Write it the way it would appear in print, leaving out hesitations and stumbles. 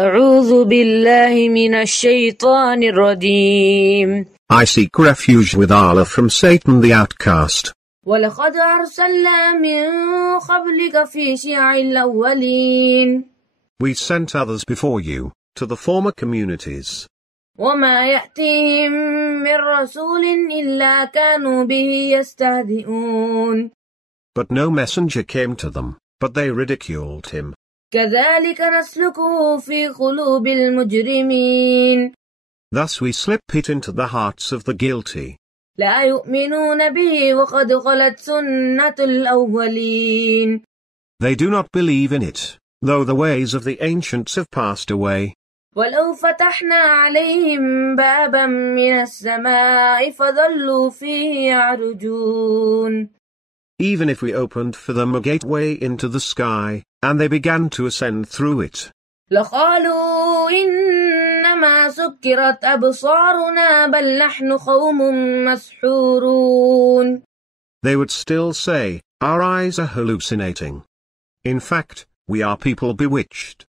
أعوذ بالله من الشيطان الرجيم. I seek refuge with Allah from Satan the outcast. ولقد أرسلنا من قبلك في شيع الأولين. We sent others before you, to the former communities. وما يأتيهم من رسول إلا كانوا به يستهزئون. But no messenger came to them, but they ridiculed him. كذلك نسلكه في قلوب المجرمين. Thus we slip it into the hearts of the guilty. لا يؤمنون به وقد خلت سنة الأولين. They do not believe in it, though the ways of the ancients have passed away. ولو فتحنا عليهم بابا من السماء فظلوا فيه يعرجون. Even if we opened for them a gateway into the sky, and they began to ascend through it, لقالوا إنما سكرت أبصارنا بل نحن قوم مسحورون. they would still say, our eyes are hallucinating. In fact, we are people bewitched.